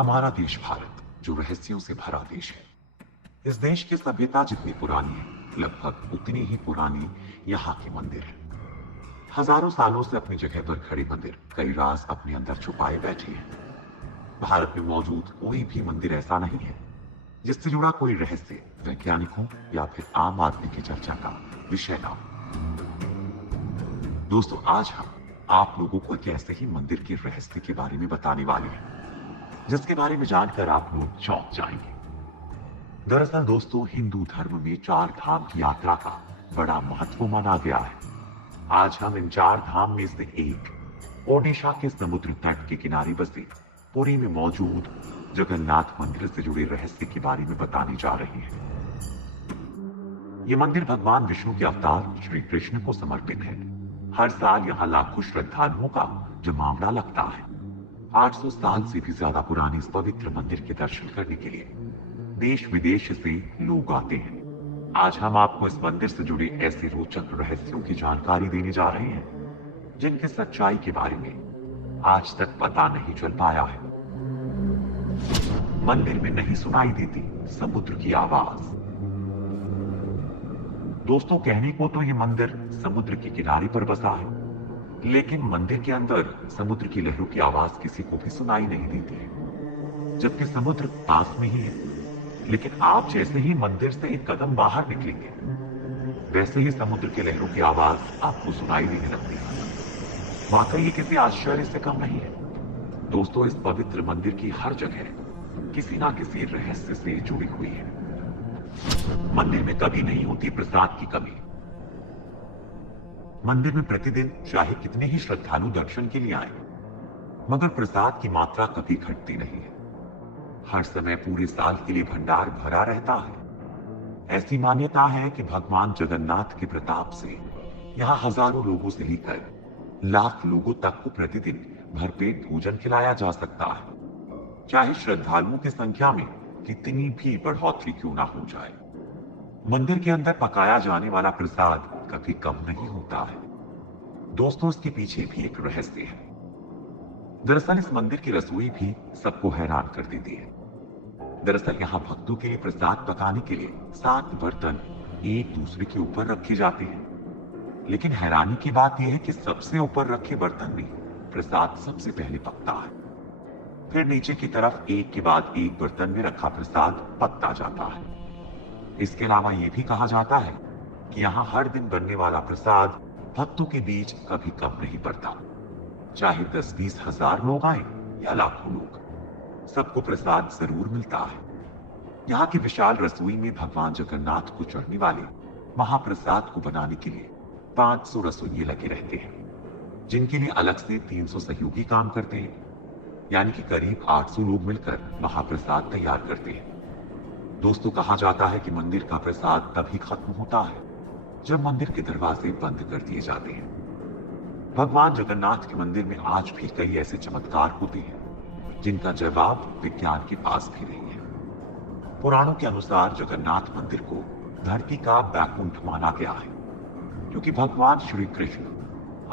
हमारा देश भारत जो रहस्यों से भरा देश है। इस देश की सभ्यता जितनी पुरानी है, लगभग उतनी ही पुरानी यहाँ के मंदिर है। हजारों सालों से अपनी जगह पर खड़े मंदिर कई राज अपने अंदर छुपाए बैठे हैं। भारत में मौजूद कोई भी मंदिर ऐसा नहीं है जिससे जुड़ा कोई रहस्य वैज्ञानिकों या फिर आम आदमी की चर्चा का विषय ना हो। दोस्तों, आज हम आप लोगों को एक ऐसे ही मंदिर के रहस्य के बारे में बताने वाले हैं जिसके बारे में जानकर आप लोग चौंक जाएंगे। दरअसल दोस्तों, हिंदू धर्म में 4 धाम की यात्रा का बड़ा महत्व माना गया है। आज हम इन 4 धाम में से एक ओडिशा के समुद्र तट के किनारे बसे पुरी में मौजूद जगन्नाथ मंदिर से जुड़े रहस्य के बारे में बताने जा रहे हैं। ये मंदिर भगवान विष्णु के अवतार श्री कृष्ण को समर्पित है। हर साल यहाँ लाखों श्रद्धालुओं का जमावड़ा लगता है। 800 साल से भी ज्यादा पुराने इस पवित्र मंदिर के दर्शन करने के लिए देश विदेश से लोग आते हैं। आज हम आपको इस मंदिर से जुड़े ऐसे रोचक रहस्यों की जानकारी देने जा रहे हैं जिनकी सच्चाई के बारे में आज तक पता नहीं चल पाया है। मंदिर में नहीं सुनाई देती समुद्र की आवाज। दोस्तों, कहने को तो ये मंदिर समुद्र के किनारे पर बसा है, लेकिन मंदिर के अंदर समुद्र की लहरों की आवाज किसी को भी सुनाई नहीं देती है, जबकि समुद्र पास में ही है। लेकिन आप जैसे ही मंदिर से एक कदम बाहर निकलेंगे, वैसे ही समुद्र की लहरों की आवाज आपको सुनाई देने लगती है। वाकई ये किसी आश्चर्य से कम नहीं है। दोस्तों, इस पवित्र मंदिर की हर जगह किसी ना किसी रहस्य से जुड़ी हुई है। मंदिर में कभी नहीं होती प्रसाद की कमी। मंदिर में प्रतिदिन चाहे कितने ही श्रद्धालु दर्शन के लिए आए, मगर प्रसाद की मात्रा कभी घटती नहीं है। हर समय पूरे साल के लिए भंडार भरा रहता है। ऐसी मान्यता है कि भगवान जगन्नाथ के प्रताप से यहाँ हजारों लोगों से लेकर लाख लोगों तक को प्रतिदिन भरपेट भोजन खिलाया जा सकता है, चाहे श्रद्धालुओं की संख्या में कितनी भी बढ़ोतरी क्यों ना हो जाए। मंदिर के अंदर पकाया जाने वाला प्रसाद कभी कम नहीं होता है। दोस्तों, इसके पीछे भी एक रहस्य है। दरअसल इस मंदिर की रसोई भी सबको हैरान कर देती है। दरअसल यहाँ भक्तों के लिए प्रसाद पकाने के लिए 7 बर्तन एक दूसरे के ऊपर रखे जाते हैं, लेकिन हैरानी की बात यह है कि सबसे ऊपर रखे बर्तन में प्रसाद सबसे पहले पकता है। फिर नीचे की तरफ एक के बाद एक बर्तन में रखा प्रसाद पकता जाता है। इसके अलावा यह भी कहा जाता है कि यहाँ हर दिन बनने वाला प्रसाद भक्तों के बीच कभी कम नहीं पड़ता। चाहे 10-20 हजार लोग आए या लाखों लोग, सबको प्रसाद जरूर मिलता है। यहाँ की विशाल रसोई में भगवान जगन्नाथ को चढ़ने वाले महाप्रसाद को बनाने के लिए 500 रसोइये लगे रहते हैं, जिनके लिए अलग से 300 सहयोगी काम करते हैं। यानी कि करीब 800 लोग मिलकर महाप्रसाद तैयार करते हैं। दोस्तों, कहा जाता है कि मंदिर का प्रसाद तभी खत्म होता है जब मंदिर के दरवाजे बंद कर दिए जाते हैं। भगवान जगन्नाथ के मंदिर में आज भी कई ऐसे चमत्कार होते हैं जिनका जवाब विज्ञान के पास भी नहीं है। पुराणों के अनुसार जगन्नाथ मंदिर को धरती का बैकुंठ माना गया है, क्योंकि भगवान श्री कृष्ण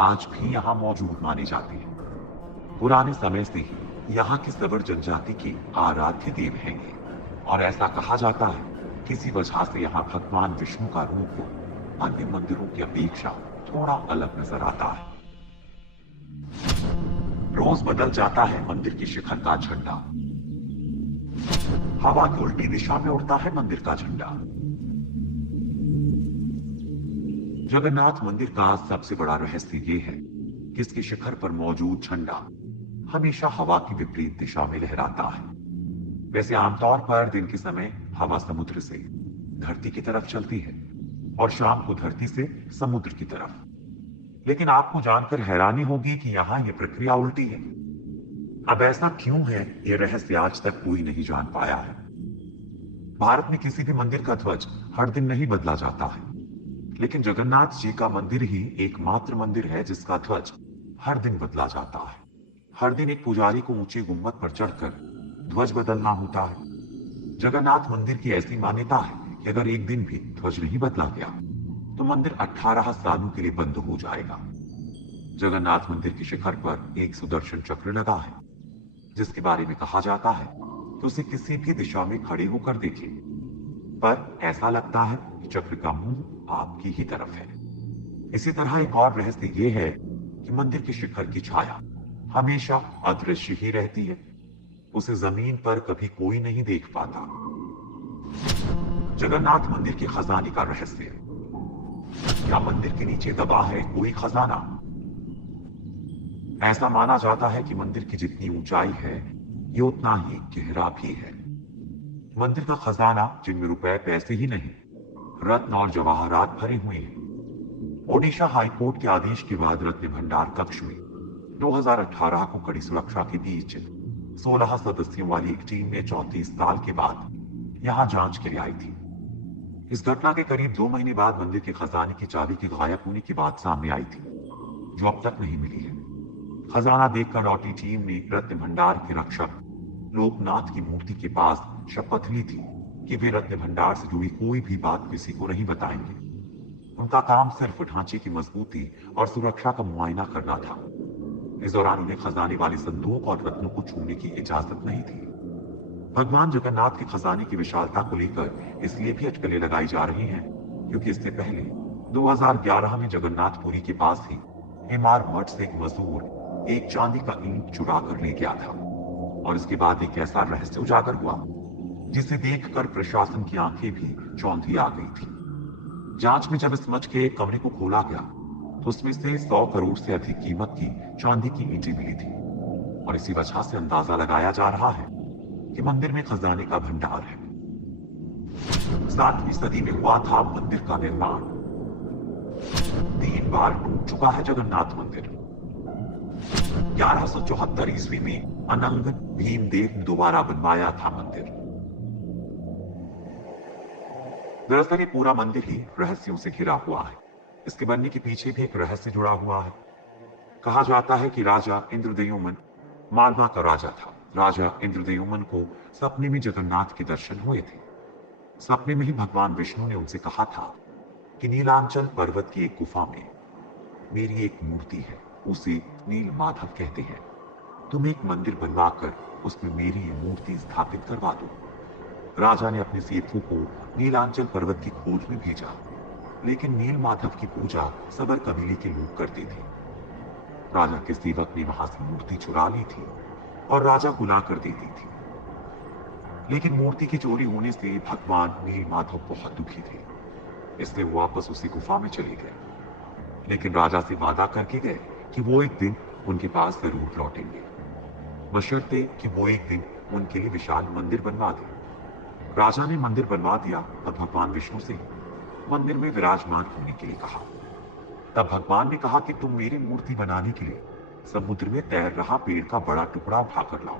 आज भी यहाँ मौजूद माने जाते हैं। पुराने समय से ही यहाँ की सबर जनजाति की आराध्य देव हैं ये, और ऐसा कहा जाता है किसी वजह से यहाँ भगवान विष्णु का रूप अन्य मंदिरों की अपेक्षा थोड़ा अलग नजर आता है। रोज बदल जाता है मंदिर की शिखर का झंडा। हवा की उल्टी दिशा में उड़ता है मंदिर का झंडा। जगन्नाथ मंदिर का सबसे बड़ा रहस्य ये है कि इसके शिखर पर मौजूद झंडा हमेशा हवा की विपरीत दिशा में लहराता है। वैसे आमतौर पर दिन के समय हवा समुद्र से धरती की तरफ चलती है और शाम को धरती से समुद्र की तरफ। लेकिन आपको जानकर हैरानी होगी कि यहाँ यह प्रक्रिया उल्टी है। अब ऐसा क्यों है, यह रहस्य आज तक कोई नहीं जान पाया है। भारत में किसी भी मंदिर का ध्वज हर दिन नहीं बदला जाता है, लेकिन जगन्नाथ जी का मंदिर ही एकमात्र मंदिर है जिसका ध्वज हर दिन बदला जाता है। हर दिन एक पुजारी को ऊंचे गुम्बद पर चढ़कर ध्वज बदलना होता है। जगन्नाथ मंदिर की ऐसी मान्यता है कि अगर एक दिन भी ध्वज नहीं बदला गया तो मंदिर 18 सालों के लिए बंद हो जाएगा। जगन्नाथ मंदिर के शिखर पर एक सुदर्शन चक्र लगा है, जिसके बारे में कहा जाता है कि उसे किसी भी दिशा में खड़े होकर देखें, पर ऐसा लगता है कि चक्र का मुंह आपकी ही तरफ है। इसी तरह एक और रहस्य ये है कि मंदिर के शिखर की छाया हमेशा अदृश्य ही रहती है। उसे जमीन पर कभी कोई नहीं देख पाता। जगन्नाथ मंदिर के खजाने का रहस्य। क्या मंदिर के नीचे दबा है कोई खजाना? ऐसा माना जाता है कि मंदिर की जितनी ऊंचाई है, ये उतना ही गहरा भी है। मंदिर का खजाना, जिनमें रुपए पैसे ही नहीं, रत्न और जवाहरात भरे हुए हैं। ओडिशा हाईकोर्ट के आदेश के बाद रत्न भंडार कक्ष में 2018 को कड़ी सुरक्षा के बीच 16 सदस्यों वाली एक टीम ने 34 साल के बाद यहां जांच के लिए आई थी। इस घटना के करीब 2 महीने बाद मंदिर के खजाने की चाबी के गायब होने की बात सामने आई थी, जो अब तक नहीं मिली है। खजाना देखकर लौटी टीम ने रत्न भंडार के रक्षक लोकनाथ की मूर्ति के पास शपथ ली थी कि वे रत्न भंडार से जुड़ी कोई भी बात किसी को नहीं बताएंगे। उनका काम सिर्फ ढांचे की मजबूती और सुरक्षा का मुआयना करना था। इस दौरान उन्हें खजाने वाले संदूक और रत्नों को छूने की इजाजत नहीं थी। भगवान जगन्नाथ के खजाने की विशालता को लेकर इसलिए भी अटकलें लगाई जा रही हैं, क्योंकि इससे पहले 2011 में जगन्नाथपुरी के पास ही हेमार मठ से एक मजदूर एक चांदी का ईंट चुरा कर ले गया था, और इसके बाद एक ऐसा रहस्य उजागर हुआ जिसे देखकर प्रशासन की आंखें भी चौंधी आ गई थी। जांच में जब इस मठ के एक कमरे को खोला गया तो उसमें से 100 करोड़ से अधिक कीमत की चांदी की ईंटें मिली थी, और इसी वजह से अंदाजा लगाया जा रहा है कि मंदिर में खजाने का भंडार है। 7वीं सदी में हुआ था मंदिर का निर्माण। 3 बार टूट चुका है जगन्नाथ मंदिर। 1174 ईस्वी में अनंग भीमदेव ने दोबारा बनवाया था मंदिर। दरअसल ये पूरा मंदिर ही रहस्यों से घिरा हुआ है। इसके बनने के पीछे भी एक रहस्य जुड़ा हुआ है। कहा जाता है कि राजा इंद्रद्युम्न मालवा का राजा था। राजा इंद्रद्युम्न को सपने में जगन्नाथ के दर्शन हुए थे। सपने में ही भगवान विष्णु ने उनसे कहा था कि नीलांचल पर्वत की एक गुफा में मेरी एक मूर्ति है, उसे नील माधव कहते हैं। तुम एक मंदिर बनवाकर उसमें मेरी ये मूर्ति स्थापित करवा दो। राजा ने अपने सेवकों को नीलांचल पर्वत की खोज में भेजा, लेकिन नील माधव की पूजा सबर कबीले के लोग करते थे। राजा के सेवक ने वहां से मूर्ति चुरा ली थी और राजा को ला कर दे दी थी। लेकिन मूर्ति की चोरी होने से भगवान नील माधव बहुत दुखी थे, इसलिए वो वापस उसी गुफा में चले गए। लेकिन राजा से वादा करके गए कि वो एक दिन उनके पास जरूर लौटेंगे, बशर्ते कि वो एक दिन उनके लिए विशाल मंदिर बनवा दे। राजा ने मंदिर बनवा दिया और भगवान विष्णु से मंदिर में विराजमान होने के लिए कहा। तब भगवान ने कहा कि तुम मेरी मूर्ति बनाने के लिए समुद्र में तैर रहा पेड़ का बड़ा टुकड़ा उठाकर लाओ,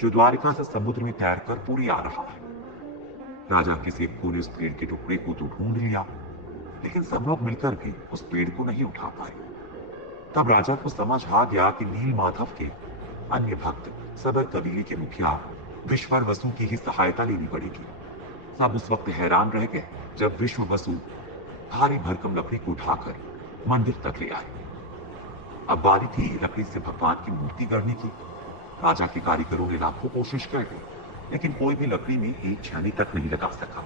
जो द्वारिका से समुद्र में तैरकर पूरी आ रहा है। राजा के सेवकों ने उस पेड़ के टुकड़े को तो ढूंढ लिया, लेकिन सब लोग मिलकर भी उस पेड़ को नहीं उठा पाए। तब राजा को समझ आ गया कि नील माधव के अन्य भक्त सबर कबीले के मुखिया विश्वर वसु की ही सहायता लेनी पड़ेगी। सब उस वक्त हैरान रह गए जब विश्व वसु भारी भरकम लकड़ी को उठाकर मंदिर तक ले आए। अब बारी थी लकड़ी से भगवान की मूर्ति गढ़ने की। राजा के कारीगरों ने लाखों कोशिश कर ली, लेकिन कोई भी लकड़ी में एक छानी तक नहीं लगा सका।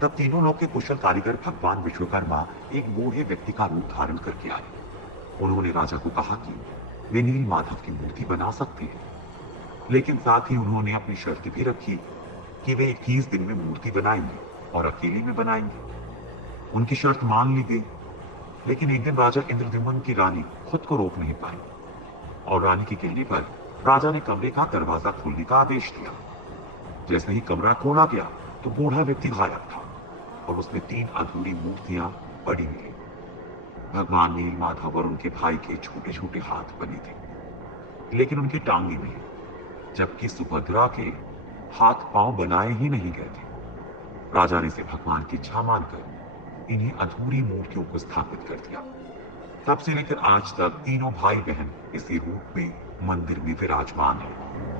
तब तीनों लोग के कुशल कारीगर भगवान विश्वकर्मा एक बूढ़े व्यक्ति का रूप धारण करके आए। उन्होंने राजा को कहा कि वे नील माधव की मूर्ति बना सकते हैं, लेकिन साथ ही उन्होंने अपनी शर्त भी रखी कि वे 21 दिन में मूर्ति बनाएंगे और अकेले में बनाएंगे। उनकी शर्त मान ली गई, लेकिन एक दिन राजा इंद्रद्युम्न की रानी खुद को रोक नहीं पाई, और रानी के कहने पर राजा ने कमरे का दरवाजा खोलने का आदेश दिया। जैसे ही कमरा खोला गया तो बूढ़ा व्यक्ति गायब था और उसमें 3 अधूरी मूर्तियां पड़ी मिली। भगवान नील माधव और उनके भाई के छोटे छोटे हाथ बने थे, लेकिन उनकी टांगे में, जबकि सुभद्रा के हाथ पांव बनाए ही नहीं गए थे। राजा ने इसे भगवान की इच्छा मानकर इन्हीं अधूरी मूर्तियों को स्थापित कर दिया। तब से लेकर आज तक तीनों भाई बहन इसी रूप में मंदिर में विराजमान है।